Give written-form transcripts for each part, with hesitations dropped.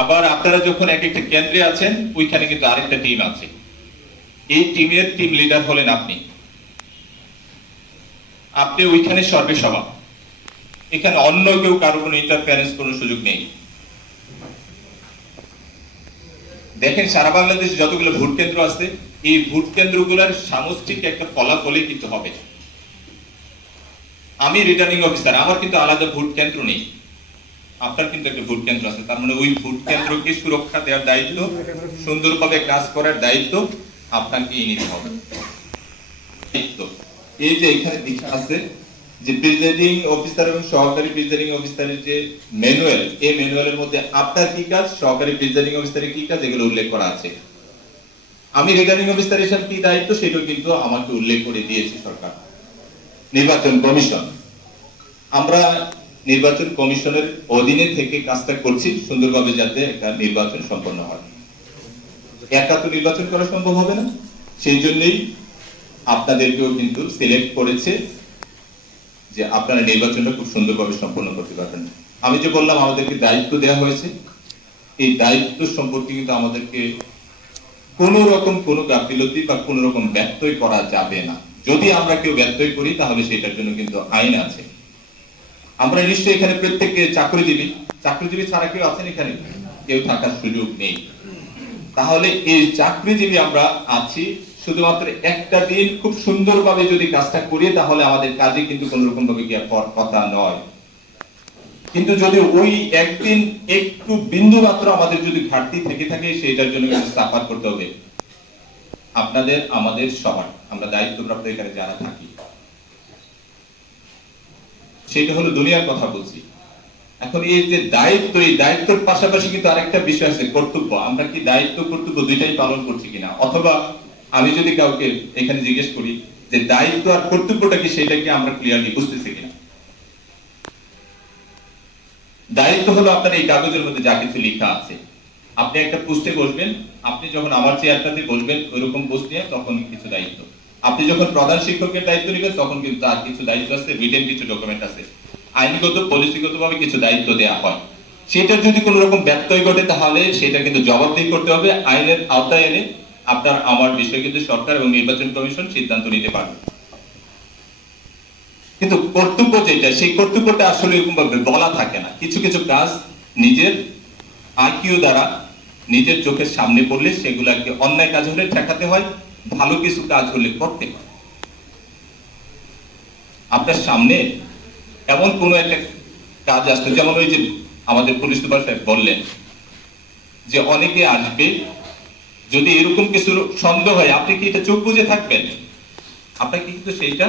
আবার আপনারা যখন এক একটা কেন্দ্রে আছেন, ওইখানে কিন্তু আরেকটা টিম আছে। এই টিমের টিম লিডার হলেন আপনি। আপনি ওইখানে সর্বেসভা। এখানে অন্য কেউ কারো কোনো ইন্টারফারেন্স কোনো সুযোগ নেই। দেখেন সারা বাংলাদেশে যতগুলো ভোট কেন্দ্র আছে, এই ভোট কেন্দ্রগুলোর সামষ্টিক একটা ফলাফলই কিন্তু হবে। আমি রিটার্নিং অফিসার, আমার কিন্তু আলাদা ভোট কেন্দ্র নেই। আপনার কিন্তু একটা ভোট কেন্দ্র আছে, তার মানে ওই ভোট কেন্দ্রকে সুরক্ষা দেওয়ার দায়িত্ব, সুন্দরভাবে কাজ করার দায়িত্ব আপনাকে নিতে হবে। এই যে এখানে লেখা আছে যে প্রিজাইডিং অফিসার এবং সহকারী প্রিজাইডিং অফিসারের যে ম্যানুয়াল, এই ম্যানুয়ালের মধ্যে আপনার কি কাজ, সহকারী প্রিজাইডিং অফিসারের কি কাজ, এগুলো উল্লেখ করা আছে। আমি রিটার্নিং অফিসার হিসেবে কি দায়িত্ব, সেটাও কিন্তু আমাকে উল্লেখ করে দিয়েছে সরকার। নির্বাচন কমিশন, আমরা নির্বাচন কমিশনের অধীনে থেকে কাজটা করছি সুন্দরভাবে, যাতে একটা নির্বাচন সম্পন্ন হয়। একা তো নির্বাচন করা সম্ভব হবে না, সেই জন্যই আপনাদেরকেও কিন্তু সিলেক্ট করেছে যে আপনারা নির্বাচনটা খুব সুন্দরভাবে সম্পন্ন করতে পারবেন। আমি যে বললাম আমাদেরকে দায়িত্ব দেওয়া হয়েছে, এই দায়িত্ব সম্পর্কে কিন্তু আমাদেরকে কোন রকম কোনো গাফিলতি বা কোন রকম ব্যত্যয় করা যাবে না। যদি আমরা কেউ ব্যত্যয় করি তাহলে সেটার জন্য কিন্তু আইন আছে। আমরা নিশ্চয়ই এখানে প্রত্যেককে চাকরিজীবী ছাড়া কেউ আছেন এখানে? কেউ থাকার সুযোগ নেই। তাহলে এই চাকরিজীবী আমরা আছি, শুধুমাত্র একটা দিন খুব সুন্দরভাবে যদি কাজটা করি তাহলে আমাদের কাজে কিন্তু কোন রকম ভাবে কি কথা নয়। কিন্তু যদি ওই একদিন একটু বিন্দু মাত্র আমাদের যদি ঘাটতি থেকে থাকে, সেটার জন্য কিন্তু সাফার করতে হবে আপনাদের, আমাদের সবার। আমরা দায়িত্বপ্রাপ্ত এখানে যারা থাকি, সেটা হলো দুনিয়ার কথা বলছি। এখন এই যে দায়িত্ব, এই দায়িত্বের পাশাপাশি কিন্তু আরেকটা বিষয় আছে, কর্তব্য। আমরা কি দায়িত্ব কর্তব্য দুইটাই পালন করছি কিনা? অথবা আমি যদি কাউকে এখানে জিজ্ঞেস করি যে দায়িত্ব আর কর্তব্যটা কি, সেটা কি আমরা ক্লিয়ারলি বুঝতেছি কিনা? দায়িত্ব হলো আপনার এই কাগজের মধ্যে যা কিছু লেখা আছে। আপনি একটা পোস্টে বসবেন, আপনি যখন আমার চেয়ারটাতে বসবেন ওইরকম পোস্ট নিয়ে, তখন কিছু দায়িত্ব। আপনি যখন প্রধান শিক্ষকের দায়িত্ব নেবেন, তখন কিন্তু তার কিছু দায়িত্ব আছে, রিটেন কিছু ডকুমেন্ট আছে, আইনগত পলিসিগত ভাবে কিছু দায়িত্ব দেওয়া হয়। সেটার যদি কোন রকম ব্যত্যয় ঘটে তাহলে সেটা কিন্তু জবাবদিহি করতে হবে। আইনের আওতায় এনে আপনার আমার বিষয়ে কিন্তু সরকার এবং নির্বাচন কমিশন সিদ্ধান্ত নিতে পারবে। কিন্তু কর্তব্য যেটা, সেই কর্তব্যটা আসলে এরকম ভাবে বলা থাকে না। কিছু কিছু কাজ নিজের আইকিউ দ্বারা নিজের চোখের সামনে পড়লে সেগুলাকে অন্যায় কাজ হলে ঠেকাতে হয়, ভালো কিছু কাজ হলে করতে হয়। আপনার সামনে এমন কোন একটা কাজ আসছে, যেমন ওই যে আমাদের পুলিশ সুপার সাহেব বললেন যে অনেকে আসবে, যদি এরকম কিছু সন্দেহ হয় আপনি কি এটা চোখ বুজে থাকবেন? আপনাকে কিন্তু সেইটা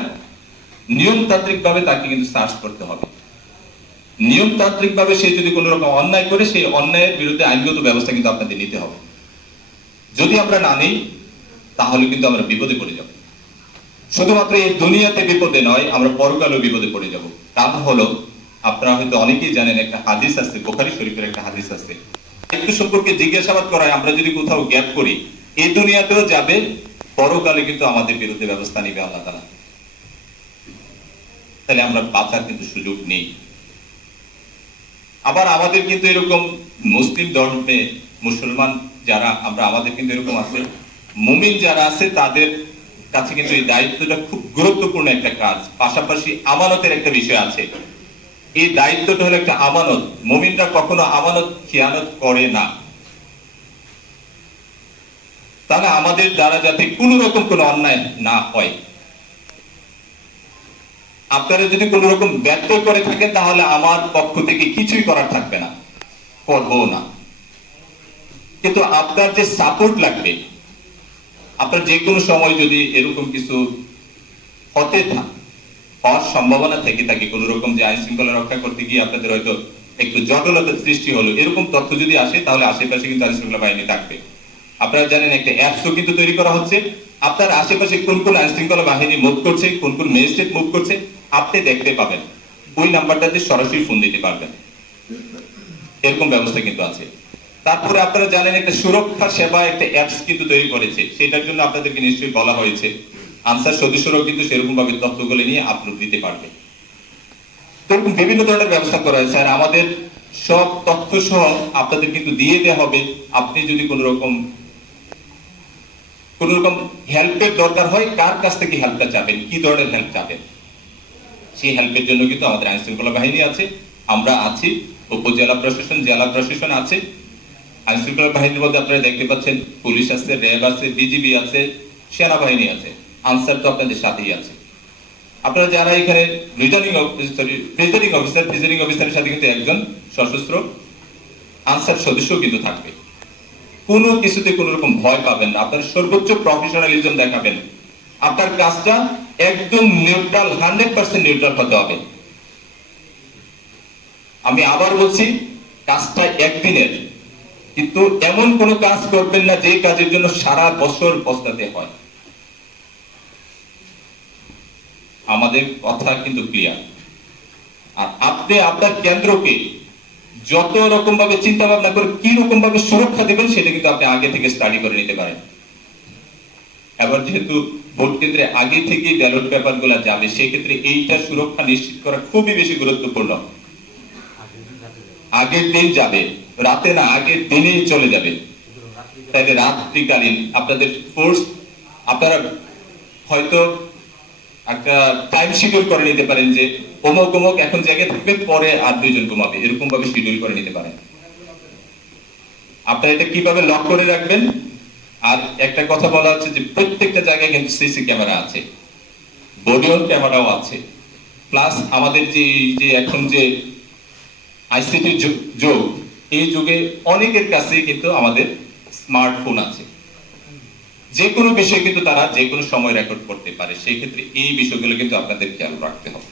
নিয়মতান্ত্রিক ভাবে তাকে কিন্তু সার্চ করতে হবে। নিয়মতান্ত্রিক ভাবে সে যদি কোন রকম অন্যায় করে, সেই অন্যায়ের বিরুদ্ধে আইনগত ব্যবস্থা কিন্তু আপনাদের নিতে হবে। যদি আমরা না নেই তাহলে কিন্তু আমরা বিপদে পড়ে যাব। শুধুমাত্র এই দুনিয়াতে বিপদে নয়, আমরা পরকালেও বিপদে পড়ে যাব। কারণ হলো, আপনারা হয়তো অনেকেই জানেন একটা হাদিস আছে, বুখারী শরীফের একটা হাদিস আছে, দায়িত্ব সম্পর্কে জিজ্ঞাসাবাদ করায় আমরা যদি কোথাও গ্যাপ করি, এই দুনিয়াতেও যাবে, পরকালে কিন্তু আমাদের বিরুদ্ধে ব্যবস্থা নেবে আল্লাহ তাআলা। তাহলে আমরা বাঁচার কিন্তু সুযোগ নেই। আবার আমাদের কিন্তু এরকম মুসলিম ধর্মে মুসলমান যারা আমরা, আমাদের কিন্তু এরকম আছে, মুমিন যারা আছে তাদের কাছে কিন্তু এই দায়িত্বটা খুব গুরুত্বপূর্ণ একটা কাজ। পাশাপাশি আমানতের একটা বিষয় আছে। এই দায়িত্বটা হলো একটা আমানত। মুমিনরা কখনো আমানত খিয়ানত করে না। তাহলে আমাদের দ্বারা যাতে কোন রকম কোনো অন্যায় না হয়, আপনারা যদি কোন রকম ব্যর্থ করে থাকেন তাহলে আমার পক্ষ থেকে কিছুই করার থাকবে না, করবো না। কিন্তু আপনার যে সাপোর্ট লাগবে, আপনার যে কোনো সময় যদি এরকম কিছু হওয়ার সম্ভাবনা থেকে থাকে, কোন রকম যে আইন শৃঙ্খলা রক্ষা করতে গিয়ে আপনাদের হয়তো একটু জটিলতার সৃষ্টি হলো, এরকম তথ্য যদি আসে তাহলে আশেপাশে কিন্তু আইন শৃঙ্খলা বাহিনী থাকবে। আপনারা জানেন একটা অ্যাপসও কিন্তু তৈরি করা হচ্ছে। আপনার আশেপাশে কোন কোন আইন শৃঙ্খলা বাহিনী মুভ করছে, কোন কোন ম্যাজিস্ট্রেট মুভ করছে, আপনি দেখতে পাবেন। ওই নাম্বারটাতে সরাসরি ফোন দিতে পারবেন, এরকম ব্যবস্থা কিন্তু আছে। তারপরে আপনারা জানেন একটা সুরক্ষা সেবা একটা অ্যাপস কিন্তু তৈরি করেছে, সেটার জন্য আপনাদেরকে নিশ্চয়ই বলা হয়েছে। আনসার সদস্যরাও কিন্তু সেরকম ভাবে তথ্যগুলো নিয়ে আপলোড দিতে পারবে। তো বিভিন্ন ধরনের ব্যবস্থা করা হয়েছে। আর আমাদের সব তথ্য সহ আপনাদের কিন্তু দিয়ে দেওয়া হবে। আপনি যদি কোন রকম হেল্পের দরকার হয়, কার কাছ থেকে হেল্পটা চাবেন, কি ধরনের হেল্প চাবেন, সেই হেল্পের জন্য কিন্তু আমাদের আইন শৃঙ্খলা বাহিনী আছে, আমরা আছি, উপজেলা প্রশাসন, জেলা প্রশাসন আছে। আইন শৃঙ্খলা বাহিনীর মধ্যে আপনারা দেখতে পাচ্ছেন পুলিশ আছে, র্যাব আছে, বিজিবি আছে, সেনাবাহিনী আছে, আনসার তো আপনাদের সাথেই আছে। আপনারা যারা এখানে প্রিজাইডিং অফিসারের সাথে কিন্তু একজন সশস্ত্র আনসার সদস্য কিন্তু থাকবে। কোনো কিছুতে কোনো রকম ভয় পাবেন না, আপনার সর্বোচ্চ প্রফেশনালিজম দেখাবেন। আপনার কাজটা একদম নিউট্রাল, 100% নিউট্রাল হতে হবে। আমি আবার বলছি, কাজটা একদিনের, কিন্তু এমন কোনো কাজ করবেন না যে কাজের জন্য সারা বছর পস্তাতে হয়। আমাদের কথা কিন্তু ক্লিয়ার। আর আপনি আপনার কেন্দ্রকে যত রকম ভাবে চিন্তা ভাবনা করে কি রকম ভাবে সুরক্ষা দেবেন সেটা কিন্তু আপনি আগে থেকে স্টাডি করে নিতে পারেন। এবার যেহেতু ভোট কেন্দ্রে আগে থেকেই ব্যালট পেপার গুলা যাবে, সেক্ষেত্রে এইটা সুরক্ষা নিশ্চিত করা খুবই বেশি গুরুত্বপূর্ণ। আগের দিন যাবে, রাতে না, আগের দিনেই চলে যাবে। তাহলে রাত্রিকালীন আপনাদের ফোর্স, আপনারা হয়তো একটা টাইম শিডিউল করে নিতে পারেন যে অমুক অমুক এখন জায়গায় থাকবে, পরে আর 2 জন ঘুমাবে, এরকম ভাবে শিডিউল করে নিতে পারেন। আপনারা এটা কিভাবে লক করে রাখবেন? আর একটা কথা বলা হচ্ছে যে প্রত্যেকটা জায়গায় কিন্তু সিসি ক্যামেরা আছে, বডি অন ক্যামেরাও আছে, প্লাস আমাদের যে এখন যে আইসিটি যুগ, এই যুগে অনেকের কাছে কিন্তু আমাদের স্মার্টফোন আছে। যে কোনো বিষয় কিন্তু তারা যে কোনো সময় রেকর্ড করতে পারে। সেই ক্ষেত্রে এই বিষয়গুলো কিন্তু আপনাদের খেয়াল রাখতে হবে।